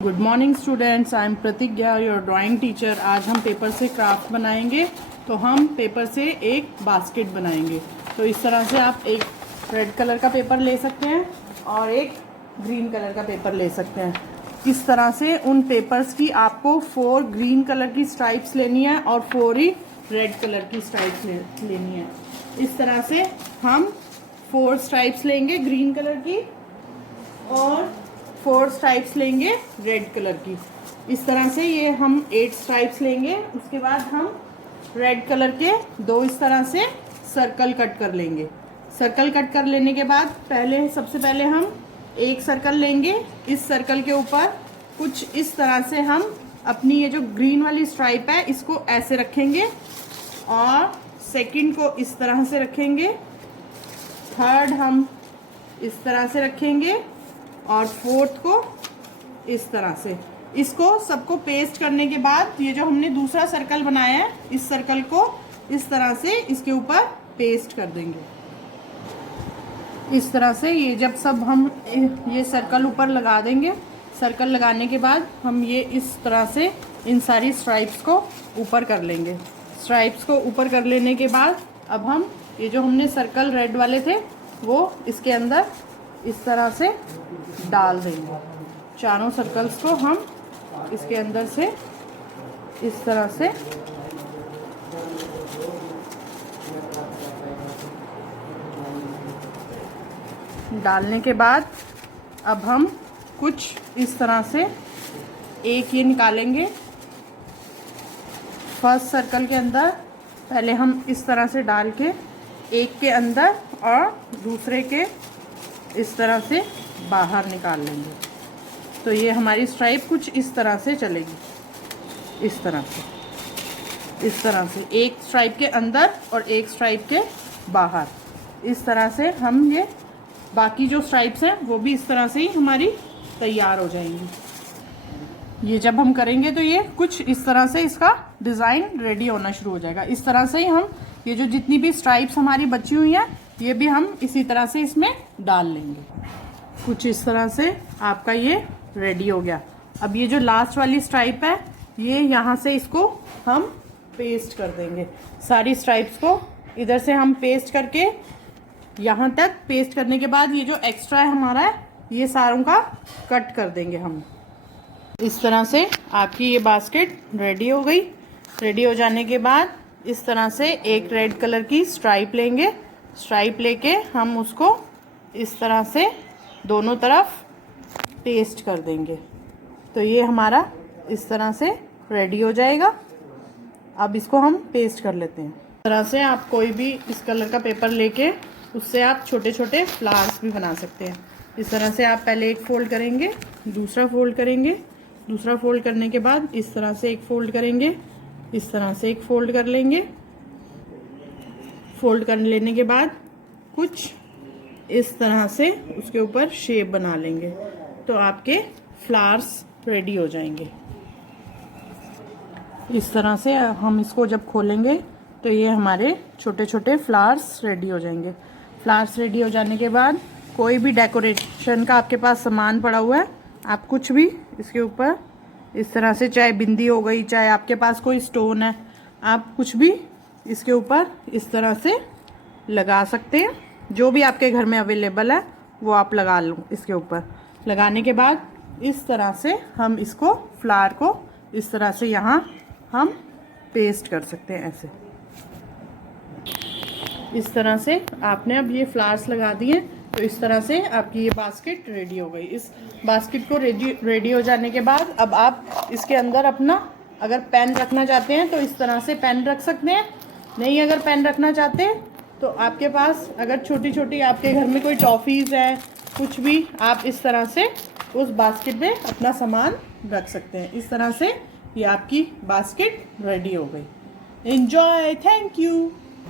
Good morning students, I am प्रतिज्ञा, your drawing teacher. आज हम पेपर से क्राफ्ट बनाएंगे। तो हम पेपर से एक बास्केट बनाएंगे। तो इस तरह से आप एक रेड कलर का पेपर ले सकते हैं और एक ग्रीन कलर का पेपर ले सकते हैं। इस तरह से उन पेपर्स की आपको 4 ग्रीन कलर की स्ट्राइप्स लेनी है और 4 ही रेड कलर की स्ट्राइप्स लेनी है। इस तरह से हम 4 स्ट्राइप्स लेंगे ग्रीन कलर की और 4 स्ट्राइप्स लेंगे रेड कलर की। इस तरह से ये हम 8 स्ट्राइप्स लेंगे। उसके बाद हम रेड कलर के 2 इस तरह से सर्कल कट कर लेंगे। सर्कल कट कर लेने के बाद सबसे पहले हम एक सर्कल लेंगे। इस सर्कल के ऊपर कुछ इस तरह से हम अपनी ये जो ग्रीन वाली स्ट्राइप है इसको ऐसे रखेंगे और सेकंड को इस तरह से रखेंगे, थर्ड हम इस तरह से रखेंगे और फोर्थ को इस तरह से। इसको सबको पेस्ट करने के बाद ये जो हमने दूसरा सर्कल बनाया है इस सर्कल को इस तरह से इसके ऊपर पेस्ट कर देंगे। इस तरह से ये जब सब हम ये सर्कल ऊपर लगा देंगे, सर्कल लगाने के बाद हम ये इस तरह से इन सारी स्ट्राइप्स को ऊपर कर लेंगे। स्ट्राइप्स को ऊपर कर लेने के बाद अब हम ये जो हमने सर्कल रेड वाले थे वो इसके अंदर इस तरह से डाल देंगे। चारों सर्कल्स को हम इसके अंदर से इस तरह से डालने के बाद अब हम कुछ इस तरह से एक ये निकालेंगे। फर्स्ट सर्कल के अंदर पहले हम इस तरह से डाल के एक के अंदर और दूसरे के इस तरह से बाहर निकाल लेंगे। तो ये हमारी स्ट्राइप कुछ इस तरह से चलेगी। इस तरह से एक स्ट्राइप के अंदर और एक स्ट्राइप के बाहर। इस तरह से हम ये बाकी जो स्ट्राइप्स हैं वो भी इस तरह से ही हमारी तैयार हो जाएंगी। ये जब हम करेंगे तो ये कुछ इस तरह से इसका डिज़ाइन रेडी होना शुरू हो जाएगा। इस तरह से ही हम ये जो जितनी भी स्ट्राइप्स हमारी बची हुई हैं ये भी हम इसी तरह से इसमें डाल लेंगे। कुछ इस तरह से आपका ये रेडी हो गया। अब ये जो लास्ट वाली स्ट्राइप है ये यहाँ से इसको हम पेस्ट कर देंगे। सारी स्ट्राइप्स को इधर से हम पेस्ट करके यहाँ तक पेस्ट करने के बाद ये जो एक्स्ट्रा है हमारा ये सारों का कट कर देंगे हम। इस तरह से आपकी ये बास्केट रेडी हो गई। रेडी हो जाने के बाद इस तरह से एक रेड कलर की स्ट्राइप लेंगे। स्ट्राइप लेके हम उसको इस तरह से दोनों तरफ पेस्ट कर देंगे। तो ये हमारा इस तरह से रेडी हो जाएगा। अब इसको हम पेस्ट कर लेते हैं। इस तरह से आप कोई भी इस कलर का पेपर लेके उससे आप छोटे छोटे फ्लावर्स भी बना सकते हैं। इस तरह से आप पहले एक फोल्ड करेंगे, दूसरा फोल्ड करेंगे, दूसरा फोल्ड करने के बाद इस तरह से एक फोल्ड करेंगे, इस तरह से एक फोल्ड कर लेंगे। फोल्ड कर लेने के बाद कुछ इस तरह से उसके ऊपर शेप बना लेंगे। तो आपके फ्लावर्स रेडी हो जाएंगे। इस तरह से हम इसको जब खोलेंगे तो ये हमारे छोटे छोटे फ्लावर्स रेडी हो जाएंगे। फ्लावर्स रेडी हो जाने के बाद कोई भी डेकोरेशन का आपके पास सामान पड़ा हुआ है आप कुछ भी इसके ऊपर इस तरह से, चाहे बिंदी हो गई, चाहे आपके पास कोई स्टोन है, आप कुछ भी इसके ऊपर इस तरह से लगा सकते हैं। जो भी आपके घर में अवेलेबल है वो आप लगा लो। इसके ऊपर लगाने के बाद इस तरह से हम इसको फ्लावर को इस तरह से यहाँ हम पेस्ट कर सकते हैं। ऐसे इस तरह से आपने अब ये फ्लावर्स लगा दिए। तो इस तरह से आपकी ये बास्केट रेडी हो गई। इस बास्केट को रेडी हो जाने के बाद अब आप इसके अंदर अपना अगर पेन रखना चाहते हैं तो इस तरह से पेन रख सकते हैं। नहीं अगर पेन रखना चाहते हैं तो आपके पास अगर छोटी छोटी आपके घर में कोई टॉफ़ीज़ है कुछ भी, आप इस तरह से उस बास्केट में अपना सामान रख सकते हैं। इस तरह से ये आपकी बास्केट रेडी हो गई। Enjoy, thank you.